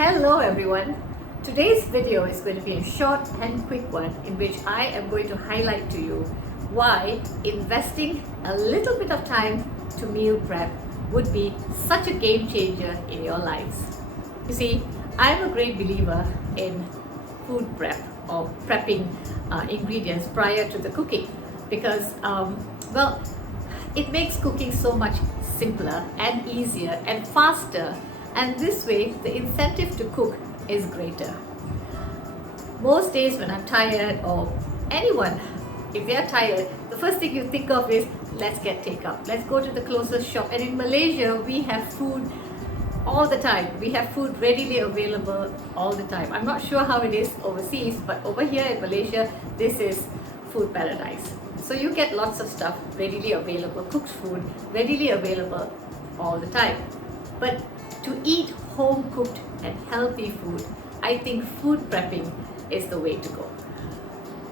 Hello everyone. Today's video is going to be a short and quick one in which I am going to highlight to you why investing a little bit of time to meal prep would be such a game changer in your lives. You see, I'm a great believer in food prep or prepping ingredients prior to the cooking because, well, it makes cooking so much simpler and easier and faster, and this way the incentive to cook is greater. Most days when I'm tired, or anyone, if they're tired, the first thing you think of is let's get takeout, let's go to the closest shop. And in Malaysia we have food all the time. We have food readily available all the time. I'm not sure how it is overseas, but over here in Malaysia this is food paradise. So you get lots of stuff readily available, cooked food readily available all the time. But to eat home cooked and healthy food, I think food prepping is the way to go.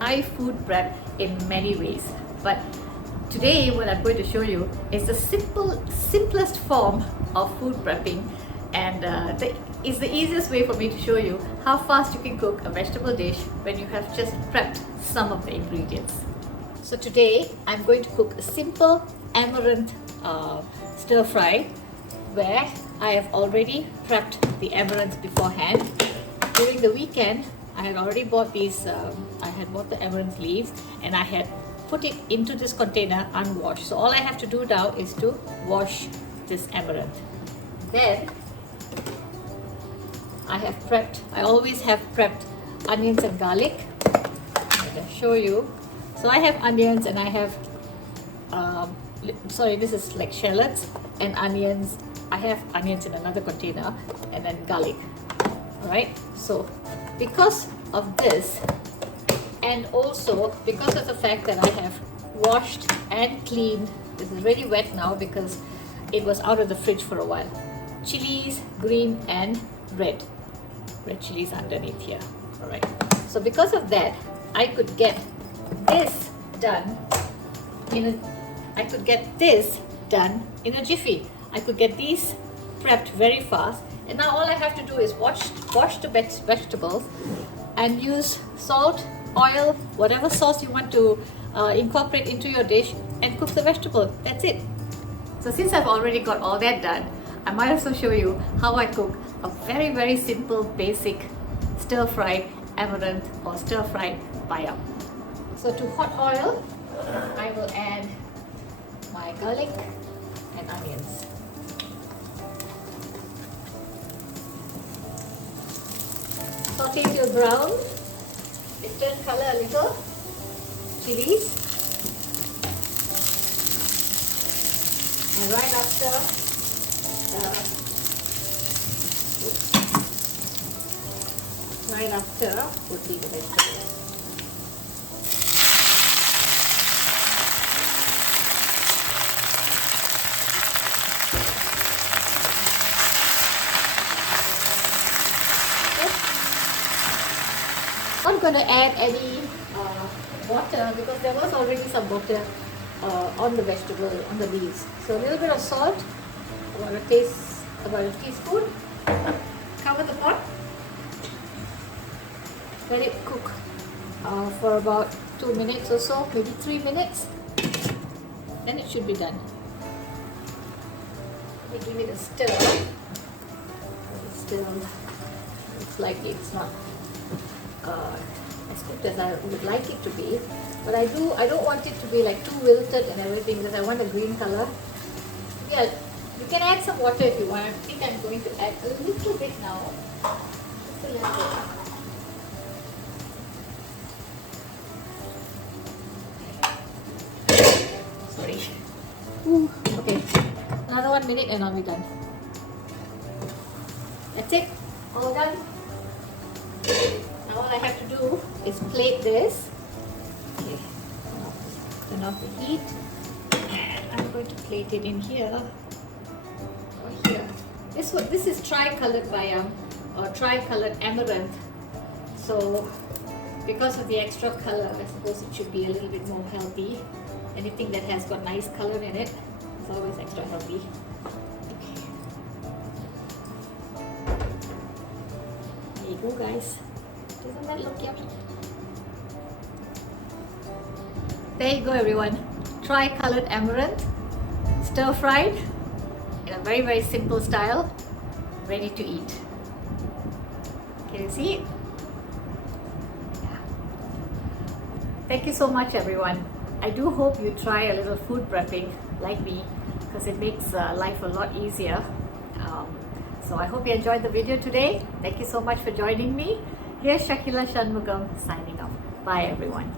I food prep in many ways, but today what I'm going to show you is the simplest form of food prepping, and is the easiest way for me to show you how fast you can cook a vegetable dish when you have just prepped some of the ingredients. So today I'm going to cook a simple amaranth stir fry where I have already prepped the amaranth beforehand. During the weekend I had already bought these, I had bought the amaranth leaves and I had put it into this container unwashed. So all I have to do now is to wash this amaranth. Then I always have prepped onions and garlic. I'll show you. So I have onions and I have, this is like shallots and onions. I have onions in another container and then garlic. Alright, so because of this, and also because of the fact that I have washed and cleaned, this is really wet now because it was out of the fridge for a while. Chilies, green and red chilies underneath here. Alright, so because of that, I could get this done in a jiffy. I could get these prepped very fast, and now all I have to do is wash the vegetables and use salt, oil, whatever sauce you want to incorporate into your dish, and cook the vegetable. That's it. So since I've already got all that done, I might also show you how I cook a very simple basic stir-fried amaranth or stir-fried bayam. So to hot oil, I will add my garlic and onions. Saute till brown, it turn color a little. Chilies, and right after put in the vegetables. I'm not going to add any water because there was already some water on the vegetable, on the leaves. So a little bit of salt, about a teaspoon. Cover the pot. Let it cook for about 2 minutes or so, maybe 3 minutes. Then it should be done. Let me give it a stir. It's still, looks like it's not as cooked as I would like it to be, but I don't want it to be like too wilted and everything because I want a green color. Yeah, you can add some water if you want. I think I'm going to add a little bit now. Just a little bit. Sorry. Ooh, okay. Another 1 minute and I'll be done. That's it. All done. Now all I have to do is plate this. Okay, turn off the heat, and I'm going to plate it in here or here. This is tri-colored bayam or tri-colored amaranth. So because of the extra color, I suppose it should be a little bit more healthy. Anything that has got nice color in it is always extra healthy. Okay. go, guys. Doesn't that look yummy? There you go, everyone. Tri-colored amaranth, stir-fried in a very, very simple style, ready to eat. Can you see? Yeah. Thank you so much, everyone. I do hope you try a little food prepping like me, because it makes life a lot easier. So I hope you enjoyed the video today. Thank you so much for joining me. Here's Shakila Shanmugam signing off. Bye, everyone.